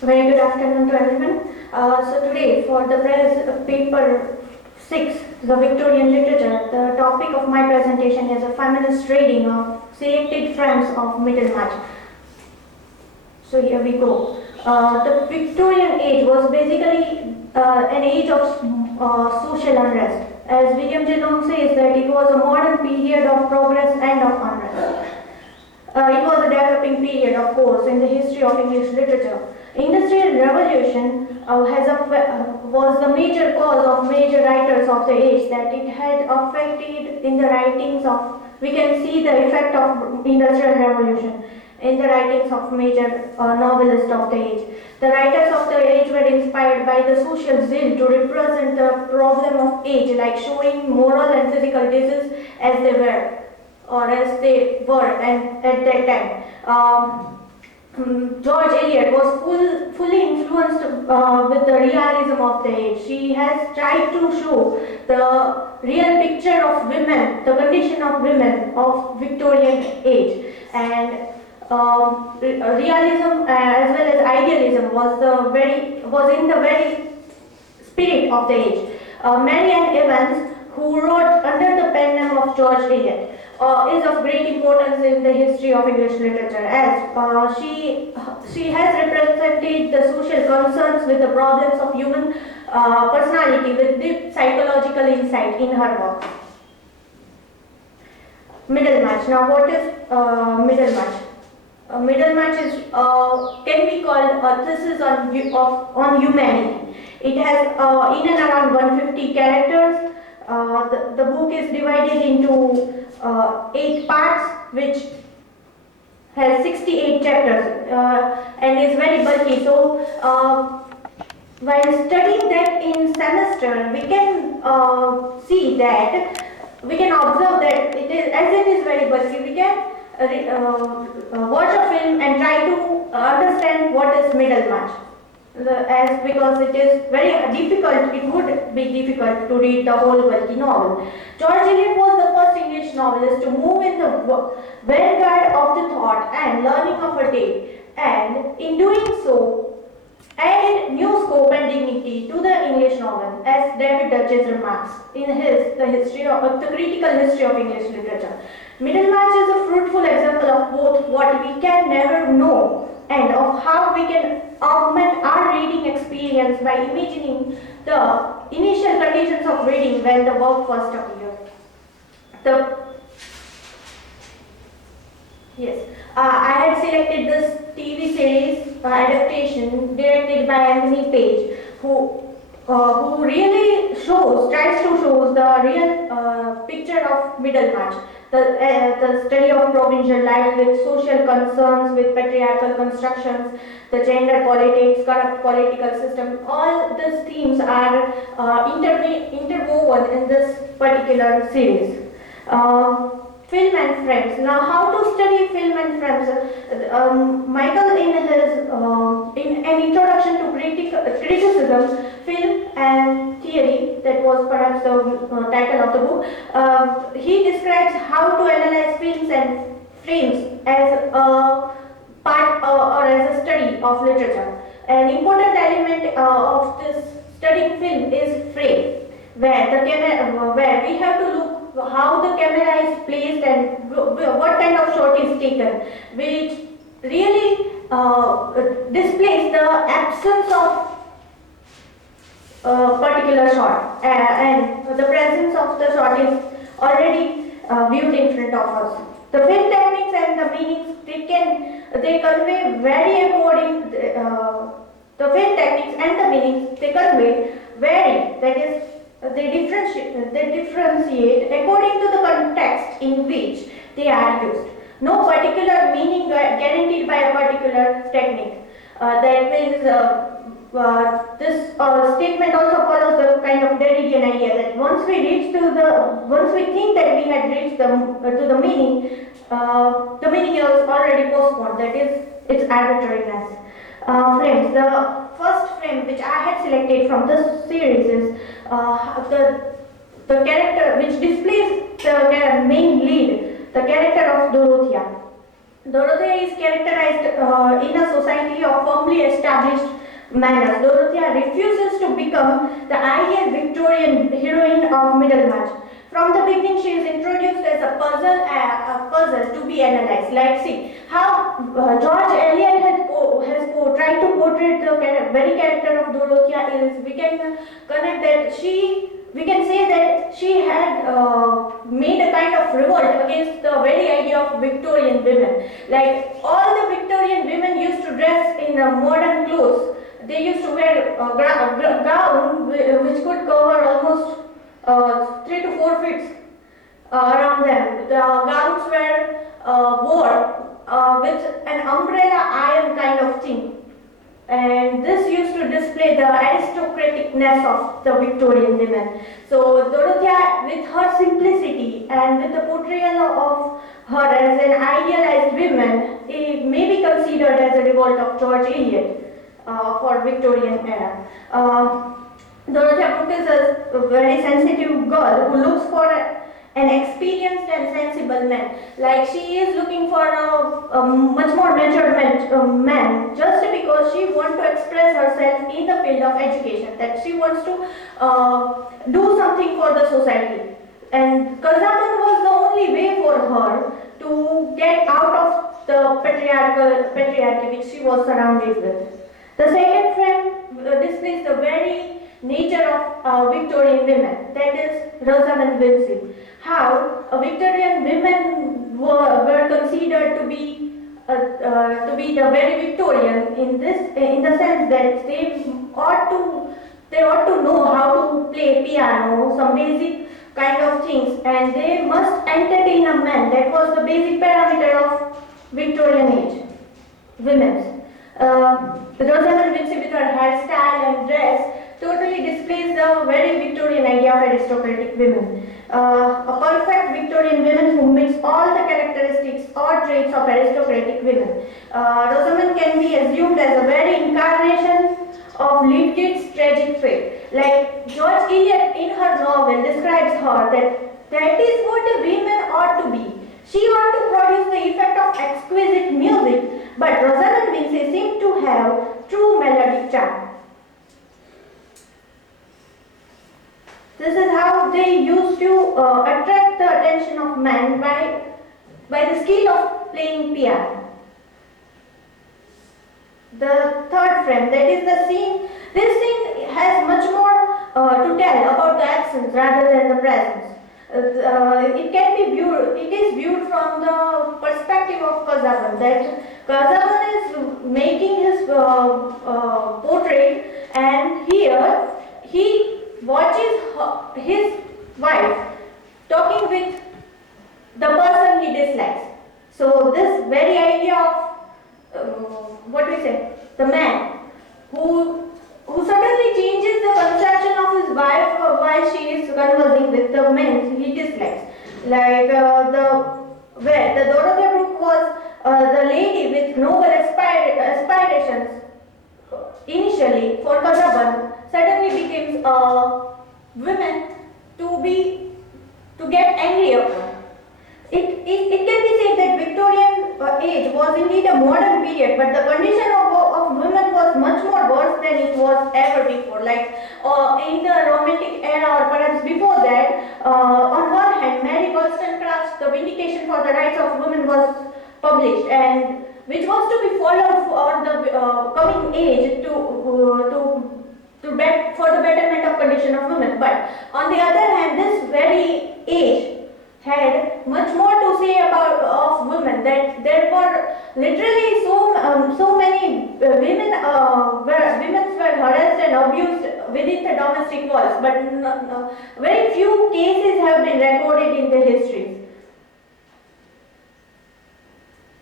Very good afternoon to everyone. So today for the paper 6, the Victorian literature, the topic of my presentation is a feminist reading of selected frames of Middlemarch. So here we go. The Victorian age was basically an age of social unrest. As William J. Long says that it was a modern period of progress and of unrest. It was a developing period, of course, in the history of English literature. Industrial Revolution was the major cause of major writers of the age, that it had affected in the writings of, we can see the effect of Industrial Revolution in the writings of major novelists of the age. The writers of the age were inspired by the social zeal to represent the problem of age, like showing moral and physical disease as they were, or as they were and at that time. George Eliot was fully influenced with the realism of the age. She has tried to show the real picture of women, the condition of women of Victorian age, and realism as well as idealism was in the very spirit of the age. Mary Ann Evans, who wrote under the pen name of George Eliot, is of great importance in the history of English literature, as she has represented the social concerns with the problems of human personality with deep psychological insight in her work. Middlemarch. Now, what is Middlemarch? Middlemarch is can be called a thesis on humanity. It has in and around 150 characters. The book is divided into 8 parts, which has 68 chapters and is very bulky. So, while studying that in semester, we can see that, we can observe that it is very bulky. We can watch a film and try to understand what is Middlemarch. Because it is very difficult, it would be difficult to read the whole bulky novel. George Eliot was the first English novelist to move in the vanguard of the thought and learning of her day, and in doing so, added new scope and dignity to the English novel, as David Duchess remarks in the critical history of English literature. Middlemarch is a fruitful example of both what we can never know and of how we can augment our reading experience by imagining the initial conditions of reading when the work first appeared. I had selected this TV series adaptation directed by Anthony Page, who really tries to show the real picture of Middlemarch. The study of provincial life with social concerns, with patriarchal constructions, the gender politics, corrupt political system, all these themes are interwoven in this particular series. Film and frames. Now, how to study film and frames? Michael, in an introduction to criticism, film and theory, that was perhaps the title of the book, he describes how to analyze films and frames as a part or as a study of literature. An important element of this studying film is frame, where we have to look how the camera is placed and what kind of shot is taken, which really displays the absence of particular shot, and the presence of the shot is already viewed in front of us. The film techniques and the meanings they convey very according. The film techniques and the meanings they convey vary. That is, they differentiate according to the context in which they are used. No particular meaning guaranteed by a particular technique. That means this statement also follows the kind of Derridian idea that once we think that we had reached to the meaning is already postponed. That is its arbitrariness. Frames. The first frame which I had selected from this series is the character which displays the main lead, the character of Dorothea. Dorothea is characterized in a society of firmly established manners. Dorothea refuses to become the ideal Victorian heroine of Middlemarch. From the beginning, she is introduced as a puzzle to be analyzed. Like, see how George Eliot has tried to portray the very character of Dorothea. Is we can connect that we can say that she had made a kind of revolt against the very idea of Victorian women. Like, all the Victorian women used to dress in modern clothes. They used to wear a gown which could cover almost 3 to 4 feet around them. The gowns were worn with an umbrella iron kind of thing. And this used to display the aristocraticness of the Victorian women. So Dorothea, with her simplicity and with the portrayal of her as an idealized woman, it may be considered as a revolt of George Eliot for Victorian era. Dorothea Brooke is a very sensitive girl who looks for an experienced and sensible man. Like, she is looking for a much more matured man, just because she wants to express herself in the field of education, that she wants to do something for the society. And Kazaban was the only way for her to get out of the patriarchy which she was surrounded with. The second frame displays the very nature of Victorian women, that is Rosamond Vincy. How Victorian women were considered to be the very Victorian in the sense that they ought to know how to play piano, some basic kind of things, and they must entertain a man. That was the basic parameter of Victorian age women's. Rosamond Vincy, with her hairstyle and dress, totally displays the very Victorian idea of aristocratic women. A perfect Victorian woman who meets all the characteristics or traits of aristocratic women. Rosamond can be assumed as a very incarnation of Lydgate's tragic fate. Like, George Eliot in her novel describes her that is what a woman ought to be. She ought to produce the effect of exquisite music, but Rosamond Vincy seemed to have true melodic charm. This is how they used to attract the attention of men by the skill of playing piano. The third frame, that is the scene. This scene has much more to tell about the absence rather than the presence. It is viewed from the perspective of Kazaban, that Kazaban is making his portrait, and here he watches his wife talking with the person he dislikes. So this very idea of the man who suddenly changes the conception of his wife while she is conversing with the men he dislikes. Like the Dorothea Brooke was the lady with noble aspirations initially for Kazaban, suddenly becomes a woman to get angry upon. It can be said that Victorian age was indeed a modern period, but the condition of women was much more worse than it was ever before. Like in the Romantic era, or perhaps before that, on one hand, Mary Wollstonecraft's The Vindication for the Rights of Women was published, and which was to be followed for the coming age for the betterment of condition of women. But on the other hand, this very age had much more to say of women, that there were literally so many women were harassed and abused within the domestic walls, but very few cases have been recorded in the histories.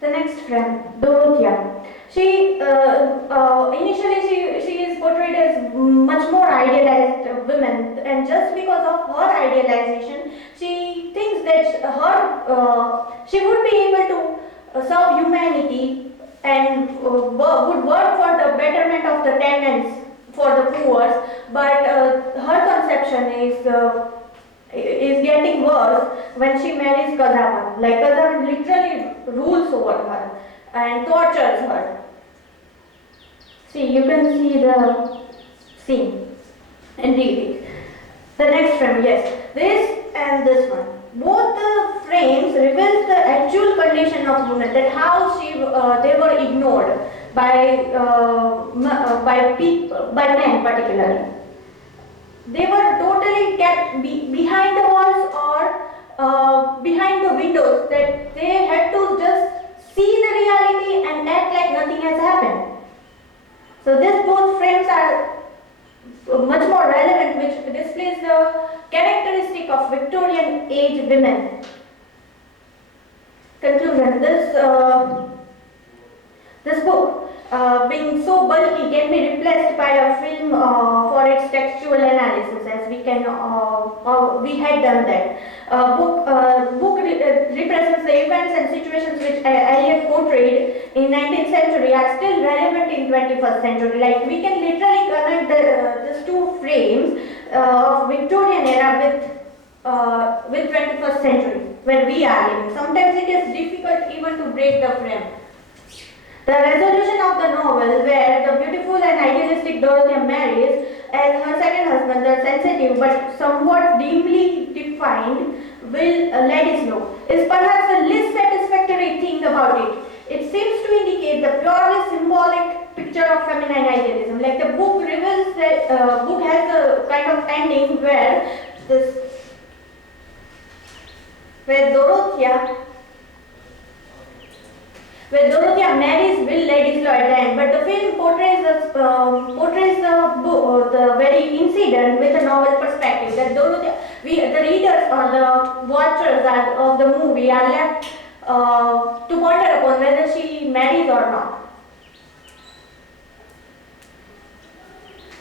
The next friend, Dorothea. She initially she is portrayed as much more idealized woman, and just because of her idealization, she thinks that she would be able to serve humanity and would work for the betterment of the tenants, for the poor. But her conception is getting worse when she marries Kazaban. Like, Kazaban literally rules over her and tortures her. See, you can see the scene and read it. The next frame, yes, this and this one. Both the frames reveal the actual condition of women, that how they were ignored by men particularly. They were totally kept behind the walls or behind the windows, that they had to just see the reality and act like nothing has happened. So these both frames are much more relevant, which displays the characteristic of Victorian age women. Conclusion: this book, being so bulky, can be replaced by a film for its textual analysis, as we had done that. Book represents the events and situations which Eliot portrayed in 19th century are still relevant in 21st century. Like, we can literally connect these two frames of Victorian era with 21st century where we are living. Sometimes it is difficult even to break the frame. The resolution of the novel, where the beautiful and idealistic Dorothea marries as her second husband, the sensitive but somewhat dimly defined Ladislaw, is perhaps the least satisfactory thing about it. It seems to indicate the purely symbolic picture of feminine idealism. Like, the book reveals that book has a kind of ending where Dorothea marries Will Ladislaw at the end, but the film portrays the very incident with a novel perspective. That the readers or the watchers of the movie are left to ponder upon whether she marries or not.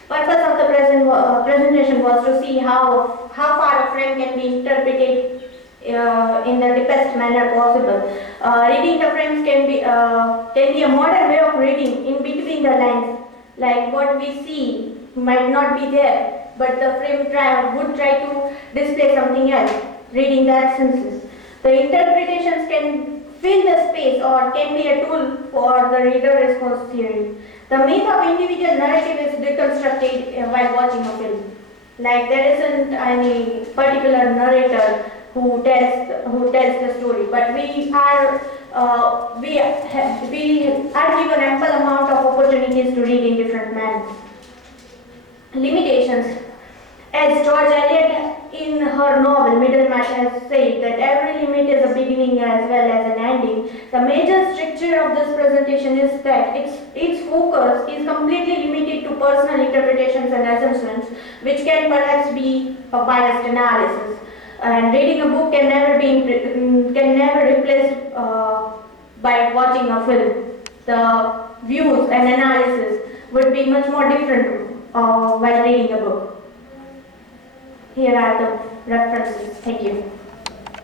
Purpose of the presentation was to see how far a frame can be interpreted in the deepest manner possible. Reading the frames can be a modern way of reading in between the lines. Like, what we see might not be there, but the frame would try to display something else, reading the absences. The interpretations can fill the space or can be a tool for the reader response theory. The myth of individual narrative is deconstructed while watching a film. Like, there isn't any particular narrator who tells the story, but we are given ample amount of opportunities to read in different manners. Limitations. As George Eliot in her novel Middlemarch has said, that every limit is a beginning as well as an ending. The major stricture of this presentation is that its focus is completely limited to personal interpretations and assumptions, which can perhaps be a biased analysis. And reading a book can never replace by watching a film. The views and analysis would be much more different while reading a book. Here are the references. Thank you.